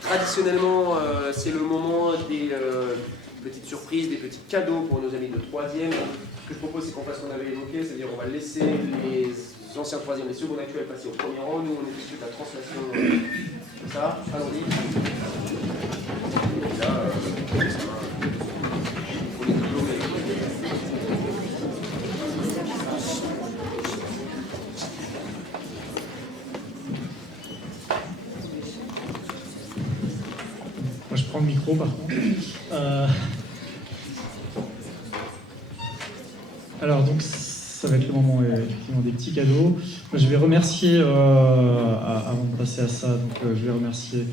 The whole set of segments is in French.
Traditionnellement, c'est le moment des petites surprises, des petits cadeaux pour nos amis de 3e. Ce que je propose, c'est qu'on fasse ce qu'on avait évoqué, c'est-à-dire on va laisser les anciens 3e, les secondes actuels passer au premier rang. Nous, on est tout de suite à la translation comme ça. Allons-y. Et là, pour les diplômés. Moi, je prends le micro, par contre. Alors, donc, ça va être le moment effectivement des petits cadeaux. Je vais remercier, avant de passer à ça, donc, je vais remercier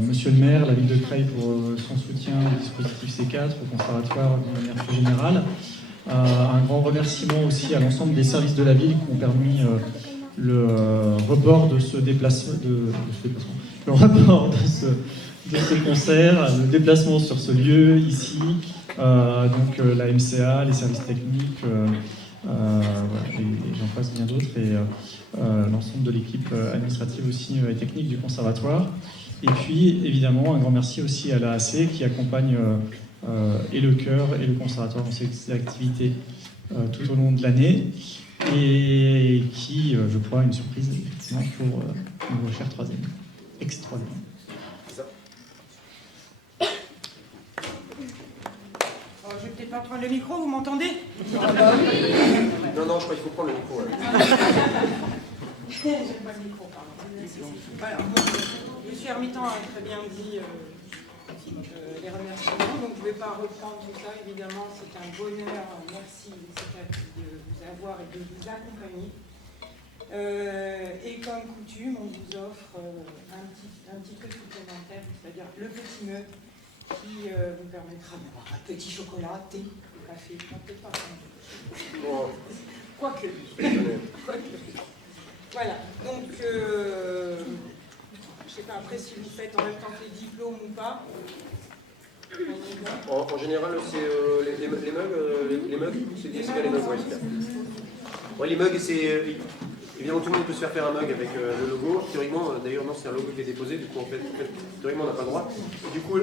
Monsieur le maire, la ville de Creil pour son soutien au dispositif C4, au conservatoire de manière plus générale. Un grand remerciement aussi à l'ensemble des services de la ville qui ont permis le report de ce déplacement, le report de ce concert, le déplacement sur ce lieu ici, donc la MCA, les services techniques, voilà, et j'en passe bien d'autres, et l'ensemble de l'équipe administrative aussi et technique du conservatoire. Et puis évidemment un grand merci aussi à l'AAC qui accompagne et le chœur et le conservatoire dans ces activités tout au long de l'année, et qui, je crois, une surprise effectivement pour nos chers 3e, ex-3e. Je vais peut-être pas prendre le micro, vous m'entendez? Non, je crois qu'il faut prendre le micro. Ouais. J'aime pas le micro, pardon. Voilà, M. Hermitan a très bien dit les remerciements, donc je ne vais pas reprendre tout ça. Évidemment, c'est un bonheur. Merci de vous avoir et de vous accompagner. Et comme coutume, on vous offre un petit peu supplémentaire, c'est-à-dire le petit mug qui vous permettra d'avoir un petit chocolat, thé, café, peut-être pas. Quoique. Voilà, donc je ne sais pas après si vous faites en même temps que les diplômes ou pas. En général, c'est les mugs, c'est bien les mugs, ouais, super. Ouais, les mugs, c'est évidemment tout le monde peut se faire un mug avec le logo. Théoriquement, d'ailleurs non, c'est un logo qui est déposé, du coup en fait théoriquement on n'a pas le droit. Et du coup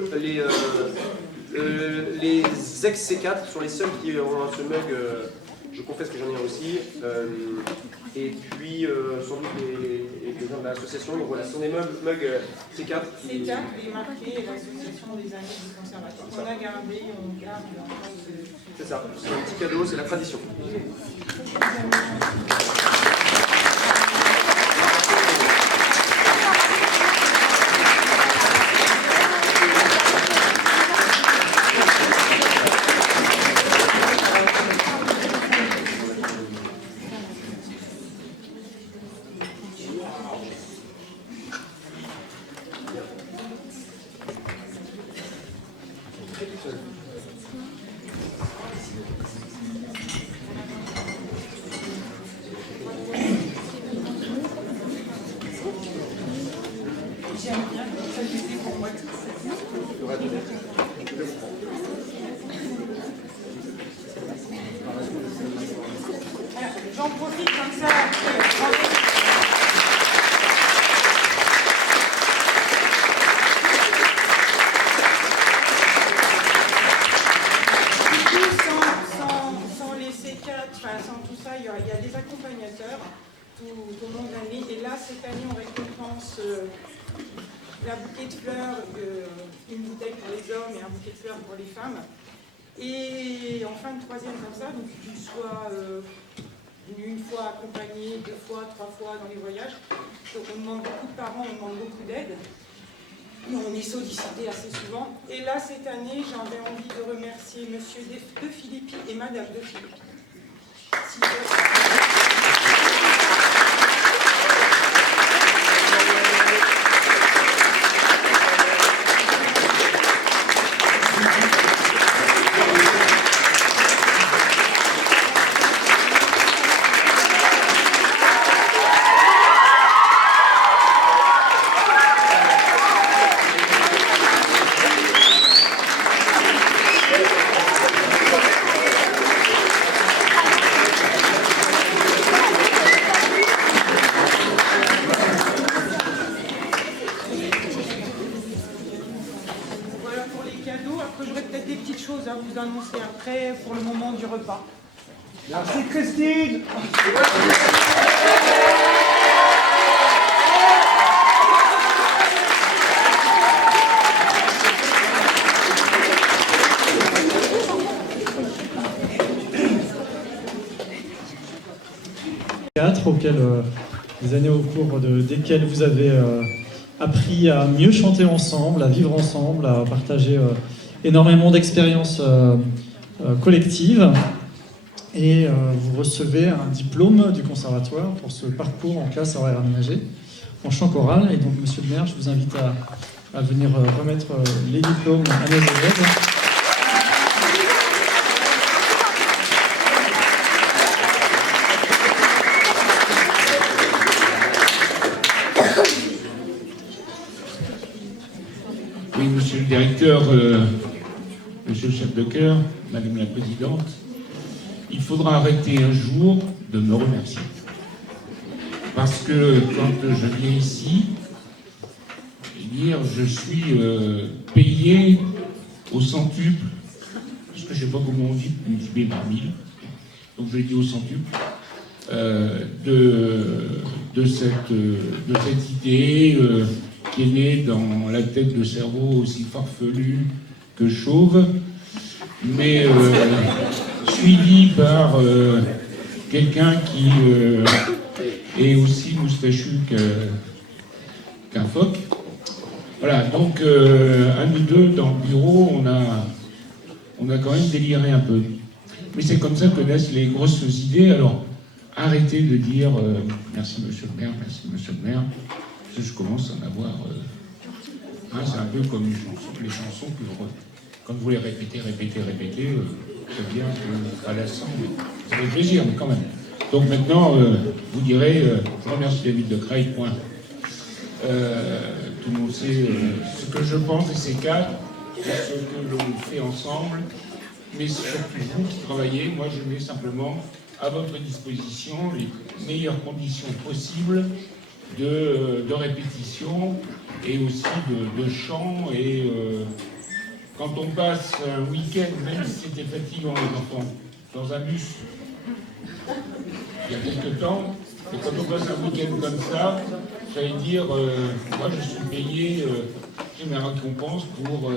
les ex-C4 sont les seuls qui ont ce mug. Je confesse que j'en ai un aussi. Et puis sans doute les gens de l'association. Donc voilà, ce sont des mugs C4. C4 est marqué l'association des amis du conservatoire. On a gardé, on garde. C'est ça, c'est un petit cadeau, c'est la tradition. J'en profite comme ça. Sans les C4, sans tout ça, il y a des accompagnateurs tout au long de l'année. Et là, cette année, on récompense la bouquet de fleurs, une bouteille pour les hommes et un bouquet de fleurs pour les femmes. Et en fin de 3e comme ça, donc qu'ils soient une fois accompagnés, 2 fois, 3 fois dans les voyages. Donc on demande beaucoup de parents, on demande beaucoup d'aide. On est sollicité assez souvent. Et là, cette année, j'avais envie de remercier Monsieur De Filippi et Madame De Filippi. après pour le moment du repas. Merci Christine. Auxquelles, des années au cours desquelles vous avez appris à mieux chanter ensemble, à vivre ensemble, à partager énormément d'expériences collectives. Et vous recevez un diplôme du conservatoire pour ce parcours en classe horaire aménagée en chant choral. Et donc, monsieur le maire, je vous invite à venir remettre les diplômes à nos élèves. Oui, monsieur le directeur, monsieur le chef de chœur, madame la présidente, il faudra arrêter un jour de me remercier. Parce que quand je viens ici, je suis payé au centuple, parce que je ne sais pas comment on dit, multiplié par 1000, donc je l'ai dit au centuple, de cette idée qui est née dans la tête de cerveau aussi farfelu que chauve, mais suivi par quelqu'un qui est aussi moustachu qu'un phoque. Voilà, donc à nous deux dans le bureau, on a quand même déliré un peu. Mais c'est comme ça que naissent les grosses idées. Alors, arrêtez de dire merci monsieur le maire, merci monsieur le maire. Je commence à en avoir. C'est un peu comme les chansons que quand vous les répétez, c'est bien que à la sang, ça fait plaisir, mais quand même. Donc maintenant, vous direz, je remercie David de Creil, point. Tout le monde sait ce que je pense de ces cadres, ce que l'on fait ensemble, mais surtout vous qui travaillez, moi je mets simplement à votre disposition les meilleures conditions possibles de répétition et aussi de chant. Et quand on passe un week-end, même si c'était fatigant les enfants, dans un bus, il y a quelques temps, et quand on passe un week-end comme ça, j'allais dire, moi je suis payé, j'ai mes récompenses pour,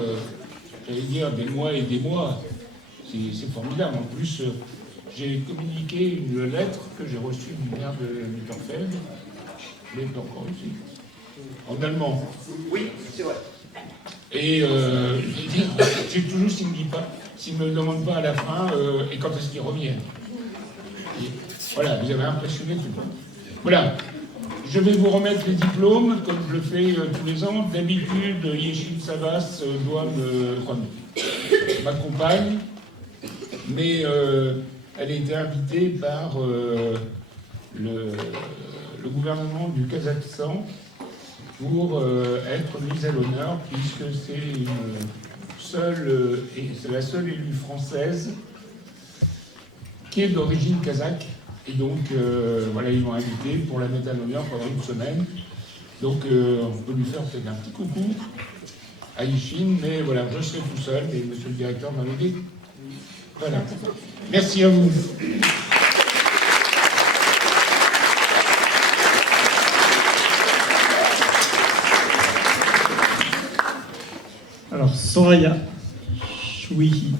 j'allais dire, des mois et des mois. C'est formidable. En plus, j'ai communiqué une lettre que j'ai reçue du maire de Mitterfeld. Je l'ai encore reçue. En allemand. Oui, c'est vrai. Et j'ai toujours, s'il ne me demande pas à la fin, et quand est-ce qu'il revient. Voilà, vous avez impressionné tout le monde. Voilà, je vais vous remettre les diplômes, comme je le fais tous les ans. D'habitude, Yeshim Savas m'accompagne, mais elle a été invitée par le gouvernement du Kazakhstan pour être mise à l'honneur, puisque c'est la seule élue française qui est d'origine kazakh. Et donc, voilà, ils m'ont invité pour la mettre à l'honneur pendant une semaine. Donc, on peut lui faire peut-être un petit coucou à Yishin, mais voilà, je serai tout seul, et monsieur le directeur m'a aidé. Voilà. Merci à vous. Alors, Soraya Chouihi.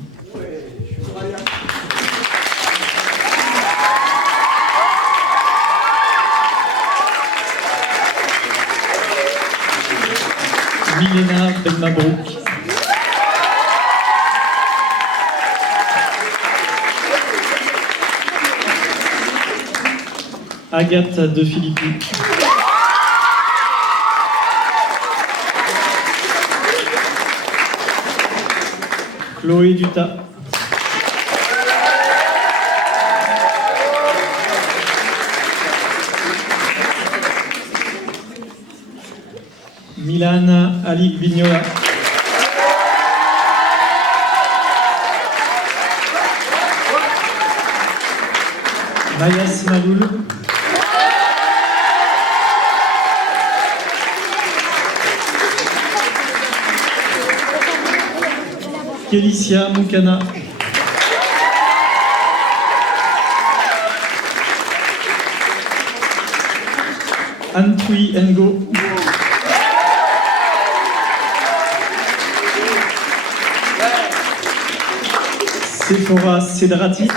Milena Benmabrouk. Agathe de Philippi. Chloé Dutas. Milan Ali Vignola. Mayas Maloul. Kélicia Moukana. Antwi Ngo. Sephora Sedrati.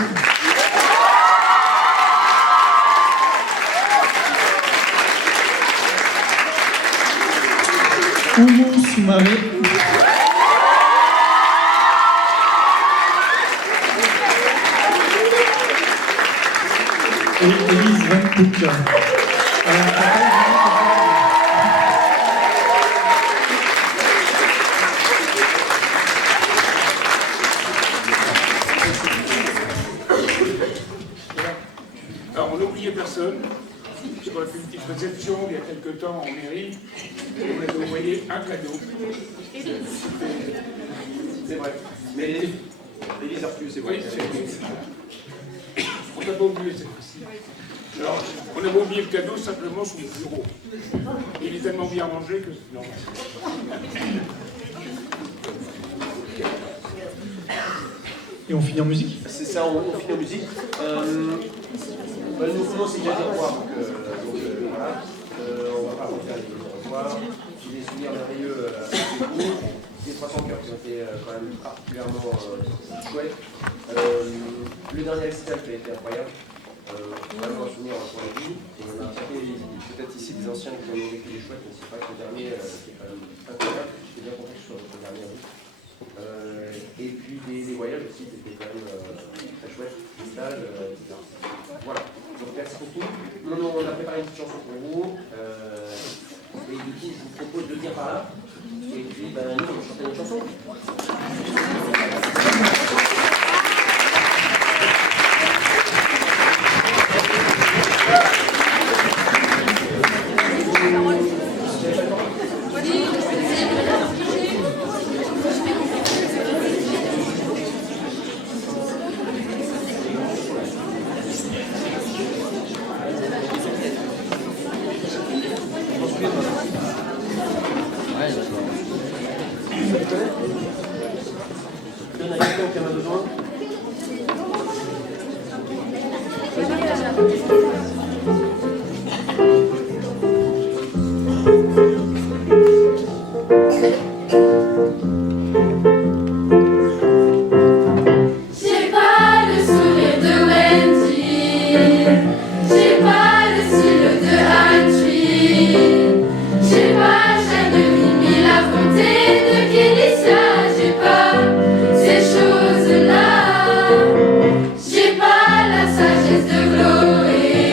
Oumou Soumaré. Et Elise Van Koek. Alors, on n'a oublié personne, puisqu'on a fait une petite réception il y a quelques temps en mairie, et on avait envoyé un cadeau. C'est vrai. Mais Élise a reçu, c'est vrai. Oui, on n'a pas oublié cette fois-ci. Alors, on avait oublié le cadeau simplement sur le bureau. Il est tellement bien rangé que c'est normal. Et on finit en musique. C'est ça, on finit en musique. Nous voulons aussi bien dire au revoir. Voilà. On va pas refaire les au revoir. J'ai des souvenirs merveilleux avec vous. Les 300 cœurs qui ont été quand même particulièrement chouettes. Le dernier récital qui a été incroyable. Vraiment un souvenir pour la vie. Et on a peut-être ici des anciens qui ont vécu des chouettes, mais c'est vrai que le dernier c'est quand même incroyable. J'étais bien content sur le dernier à vous. Et puis des voyages aussi qui étaient quand même très chouettes, des stages, etc. Voilà, donc merci beaucoup. On a préparé une petite chanson pour vous. Et du coup, je vous propose de venir par là. Et puis, nous, on va chanter une chanson. Donne à quelqu'un qui en a besoin. J'ai pas le sourire de Wendy, j'ai pas le style de Antwi, j'ai pas Jeanne de Mimi, la volonté de Kélissia, j'ai pas ces choses-là, j'ai pas la sagesse de Chloé.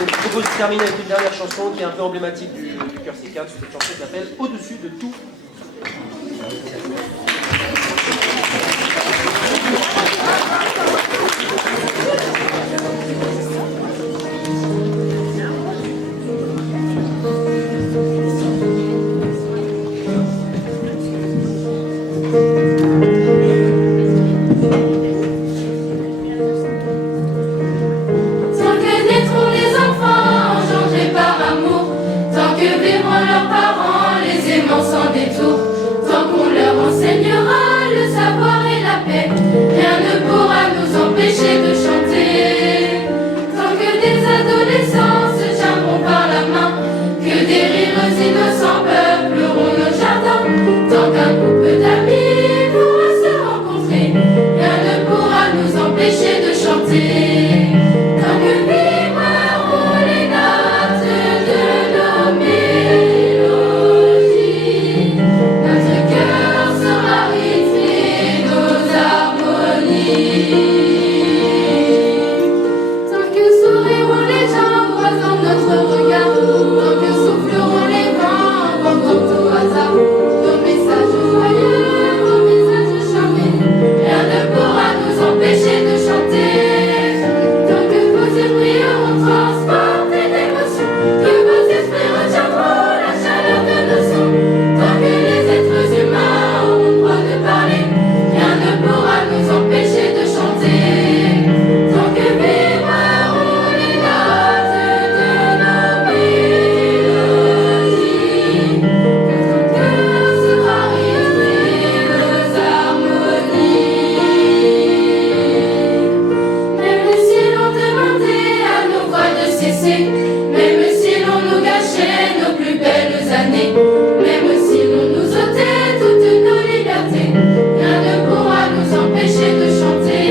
Donc, je propose de terminer avec une dernière chanson qui est un peu emblématique du Cœur C4. C'est cette chanson qui s'appelle Au-dessus de tout. Tant que naîtront les enfants engendrés par amour, tant que verront leurs parents les aimants sans détour, tant qu'on leur enseignera le savoir et la paix, rien ne pourra nous empêcher de chanter. Tant que des adolescents se tiendront par la main, que des rires innocents peupleront nos jardins, tant qu'un couple d'amis pourra se rencontrer, rien ne pourra nous empêcher de chanter. Tant que vibreront les notes de nos mélodies, notre cœur sera rythmé, nos harmonies. Tant que souriront les gens croisant notre regard, tant que souffleront les vents vendant tout hasard, nos messages joyeux, nos messages charmés, rien ne pourra nous empêcher de chanter. Tant que vos esprits auront transporté d'émotions, que vos esprits retiendront la chaleur de nos sons, tant que les êtres humains auront droit de parler, rien ne pourra nous empêcher de chanter. Tant que vibreront les notes de nos mélodies, notre cœur sera rythmé, nos harmonies. Même si l'on demandait à nos voix de cesser, même si l'on nous gâchait nos plus belles années, même si l'on nous ôtait toutes nos libertés, rien ne pourra nous empêcher de chanter.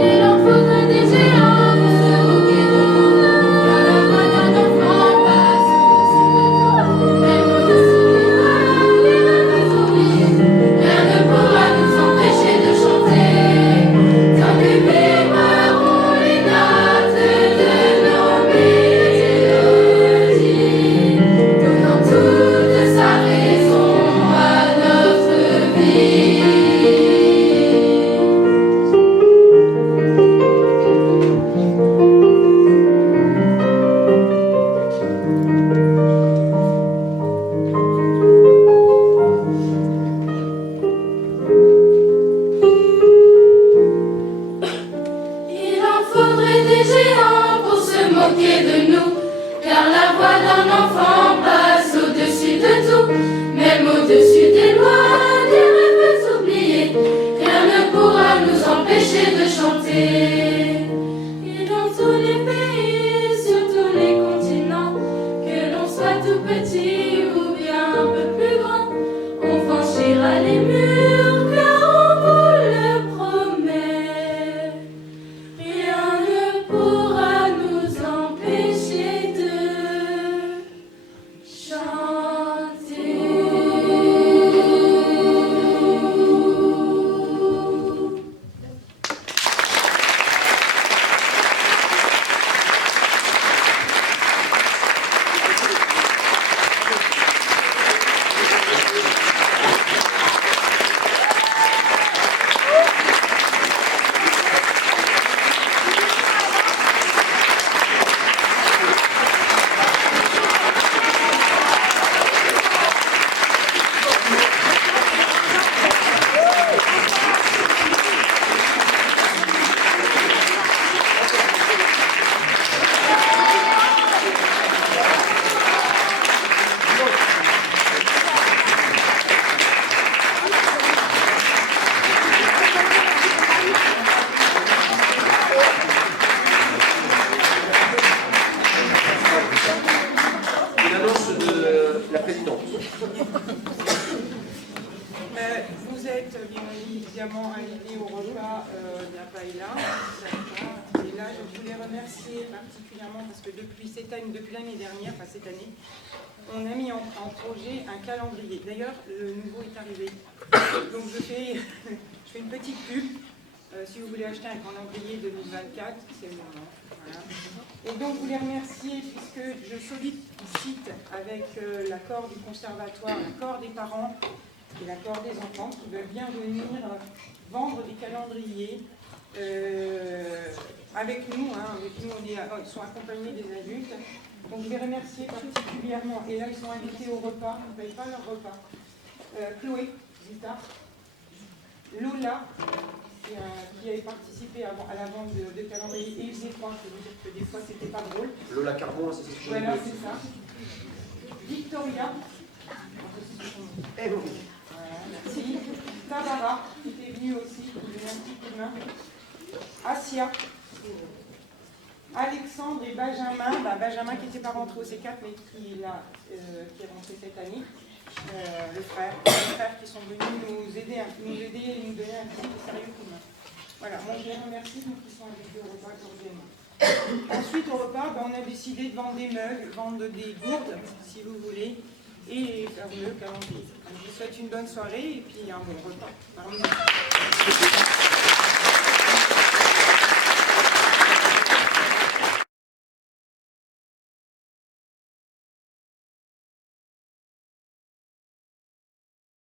Il en faudrait des géants pour se moquer de nous, car la voix d'un enfant passe au-dessus de tout. Même au-dessus des malheurs, des rêves oubliés, rien ne pourra nous empêcher de chanter. Tant que vibreront les notes de nos mélodies, donnant toute sa raison à notre vie. Il en faudrait des géants pour se moquer de nous, car la voix d'un enfant passe au-dessus de tout, même au-dessus des lois, des rêves oubliés, rien ne pourra nous empêcher de chanter. Et dans tous les pays, sur tous les continents, que l'on soit tout petit ou bien un peu plus grand, on franchira les murs car on vous le promet. Rien ne pourra nous empêcher de chanter. Une annonce de la présidente. Vous êtes bien évidemment invités au repas de la paella. Et là, je voulais remercier particulièrement parce que depuis l'année dernière, enfin cette année, on a mis en projet un calendrier. D'ailleurs, le nouveau est arrivé. Donc je fais une petite pub. Si vous voulez acheter un calendrier 2024, c'est le moment. Voilà. Et donc, vous les remercier puisque je sollicite avec l'accord du conservatoire, l'accord des parents et l'accord des enfants qui veulent bien venir vendre des calendriers avec nous. Avec nous, ils sont accompagnés des adultes. Donc, je les remercier particulièrement. Et là, ils sont invités au repas. On ne paye pas leur repas. Chloé, Zita, Lola, qui avait participé à la vente de calendrier et faisait croire que des fois c'était pas drôle. Lola Carbon, c'est ce que je Voilà, c'est ça. Victoria. Eh bon. Voilà, merci. Tabara, qui était venue aussi, qui donnait un petit coup de main. Asia. Alexandre et Benjamin. Benjamin qui n'était pas rentré au C4, mais qui est rentré cette année. Les frères qui sont venus nous aider et nous donner un petit sérieux coup de main. Voilà, moi je les remercie, donc ils sont invités au repas cordialement. Ensuite, au repas, on a décidé de vendre des mugs, vendre des gourdes, si vous voulez, et faire le calendrier. Je vous souhaite une bonne soirée et puis un bon repas.